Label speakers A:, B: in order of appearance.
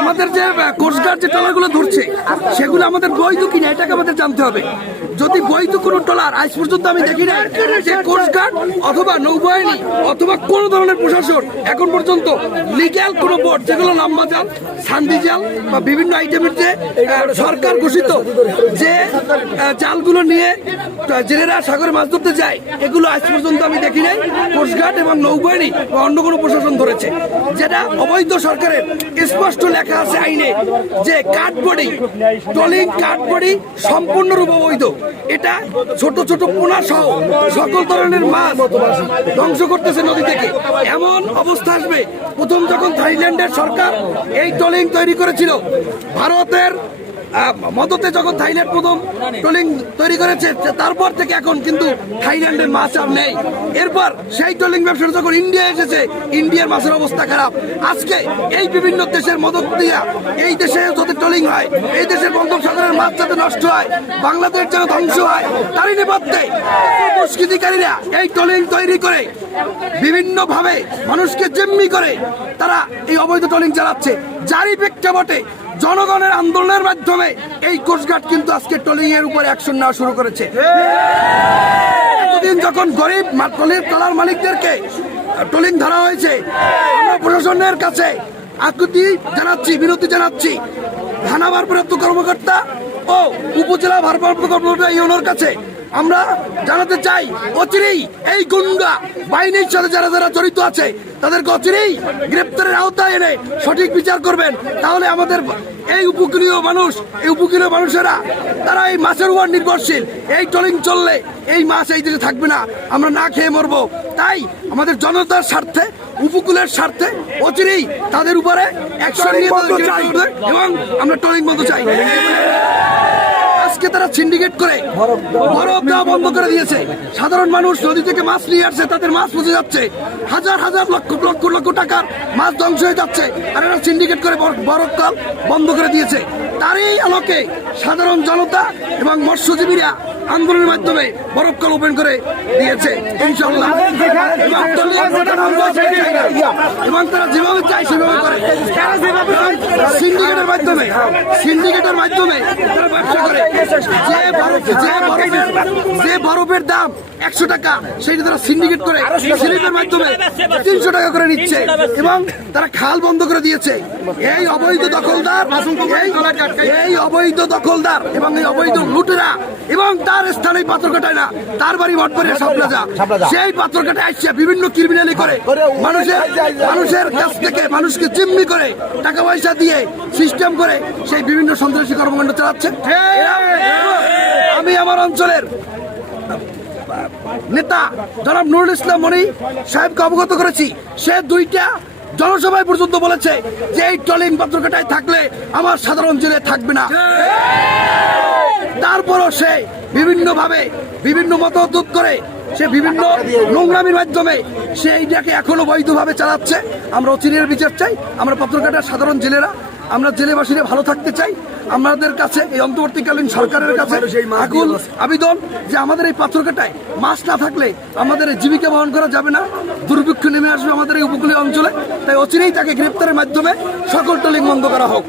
A: আমাদের যে কোস্টগার্ড যে ট্রলারগুলো ধরছে, সেগুলো আমাদের বৈধ কিনা, এটাকে আমাদের জানতে হবে। যদি বৈধ কোনো ট্রলার আজ পর্যন্ত আমি দেখি না যে কোস্টগার্ড অথবা নৌবাহিনী অথবা কোন ধরনের প্রশাসন, এখন পর্যন্ত লিগ্যাল কোন বোর্ড যেগুলো লম্বা জাল সান্দি জাল বা বিভিন্ন আইটেমের যে সরকার ঘোষিত যে জালগুলো নিয়ে জেলেরা সাগরে মাছ ধরতে যায়, এগুলো আজ পর্যন্ত আমি দেখি নাই। কোস্টগার্ড এবং নৌবাহিনী বা অন্য কোনো প্রশাসন ধরেছে, যেটা অবৈধ সরকারের স্পষ্ট লেখা আছে আইনে যে কাঠবডি, টলিং কাঠবডি সম্পূর্ণরূপে অবৈধ এটা ছোট ছোট পোনা সহ সকল ধরনের মাছ ধ্বংস করতেছে নদী থেকে। এমন অবস্থা আসবে প্রথম যখন থাইল্যান্ডের সরকার এই টলিং তৈরি করেছিল, ভারতের মদতে যখন থাইল্যান্ড প্রথম ট্রলিং তৈরি করেছে তারপর থেকে এখন কিন্তু থাইল্যান্ডের মাছ আর নেই। এরপর সেই ট্রলিং ব্যবসা যখন ইন্ডিয়া এসেছে, ইন্ডিয়ার মাছের অবস্থা খারাপ। আজকে এই বিভিন্ন দেশের মদত দিয়া এই দেশে যদি ট্রলিং হয়, এই দেশের বঙ্গোপসাগরের যাতে নষ্ট হয়, বাংলাদেশ যেন ধ্বংস হয়, তারই নেপথ্যে দুষ্কৃতিকারীরা এই ট্রলিং তৈরি করে বিভিন্ন ভাবে মানুষকে জিম্মি করে তারা এই অবৈধ ট্রলিং চালাচ্ছে। যারই প্রেক্ষাপটে জনগণের আন্দোলনের মাধ্যমে এই কোস্টগার্ড কিন্তু আজকে ট্রলিং এর উপর অ্যাকশন নেওয়া শুরু করেছে। এতদিন যখন গরিব ট্রলিং ট্রলার মালিকদেরকে ট্রলিং ধরা হয়েছে, আমরা প্রশাসনের কাছে আকুতি জানাচ্ছি, বিনতি জানাচ্ছি। থানা ভারপ্রাপ্ত কর্মকর্তা ও উপজেলা ভারপ্রাপ্ত কর্মকর্তা ইউনোর কাছে আমরা জানাতে চাই অচিরেই এই গুন্ডা বাহিনীর সাথে যারা যারা জড়িত আছে তাদেরকে অচিরেই গ্রেপ্তারের আওতায় এনে সঠিক বিচার করবেন। তাহলে আমাদের এই উপকূলীয় মানুষ এই উপকূলীয় মানুষেরা তারা এই মাছের উপর নির্ভরশীল। এই ট্রলিং চললে এই মাছ এই দেশে থাকবে না। আমরা না খেয়ে মরবো। তাই আমাদের জনতার স্বার্থে উপকূলের স্বার্থে অচিরেই তাদের উপরে অ্যাকশন নিয়ে এবং আমরা ট্রলিং বন্ধ চাই। আজকে তারা সিন্ডিকেট করে। বরফ দেওয়া বন্ধ করে দিয়েছে। সাধারণ মানুষ নদী থেকে মাছ নিয়ে আসছে, তাদের মাছ পচে যাচ্ছে। হাজার হাজার লক্ষ লক্ষ লক্ষ টাকার মাছ ধ্বংস হয়ে যাচ্ছে। আর এরা সিন্ডিকেট করে বরফ কল বন্ধ করে দিয়েছে। তারই আলোকে সাধারণ জনতা এবং মৎস্যজীবীরা আন্দোলনের মাধ্যমে বরফ কল ওপেন করে দিয়েছে ইনশাল্লাহ এবং এবং তারা যেভাবে চায় সেভাবে করে। সিন্ডিকেটের মাধ্যমে সিন্ডিকেটের মাধ্যমে তারা ব্যবসা করে। যে বরফ যে বরফের যে বরফের দাম একশো টাকা সেইটা তারা সিন্ডিকেট করে স্লিপের মাধ্যমে তিনশো টাকা করে নিচ্ছে এবং তারা খাল বন্ধ করে দিয়েছে। এই অবৈধ দখলদার এই- অবৈধ দখলদার এবং এই অবৈধ লুটেরা এবং তার স্থানে পাথর কাটায় না। তার বাড়ি মঠবাড়ি সাপলাজা। সেই পাথর কাটায় আসছে বিভিন্ন ক্রিমিনালি করে। মানুষের মানুষের কাছ থেকে মানুষকে জিম্মি করে। টাকা পয়সা দিয়ে সিস্টেম করে সেই বিভিন্ন সন্ত্রাসী কর্মকাণ্ড চালাচ্ছে। আমি আমার অঞ্চলের নেতা জনাব নুরুল ইসলাম মনি সাহেবকে অবগত করেছি। সে দুইটা জনসভায় পর্যন্ত বলেছে যে এই ট্রলিং পাত্রকাটায় থাকলে আমার সাধারণ জেলে থাকবে না। তারপরও সে বিভিন্নভাবে বিভিন্ন ভাবে বিভিন্ন মতদূত করে সে বিভিন্ন নোংরামির মাধ্যমে সে এইটাকে এখনও বৈধভাবে চালাচ্ছে। আমরা অচিরের বিচার চাই। আমরা পত্রকাটার সাধারণ জেলেরা আমরা জেলেবাসীরা ভালো থাকতে চাই। আমাদের কাছে এই অন্তর্বর্তীকালীন সরকারের কাছে আকুল আবেদন যে আমাদের এই পাথরকাটায় মাছ না থাকলে আমাদের এই জীবিকা বহন করা যাবে না। দুর্ভিক্ষ নেমে আসবে আমাদের এই উপকূলীয় অঞ্চলে। তাই অচিরেই তাকে গ্রেপ্তারের মাধ্যমে সকল টলিং বন্ধ করা হোক।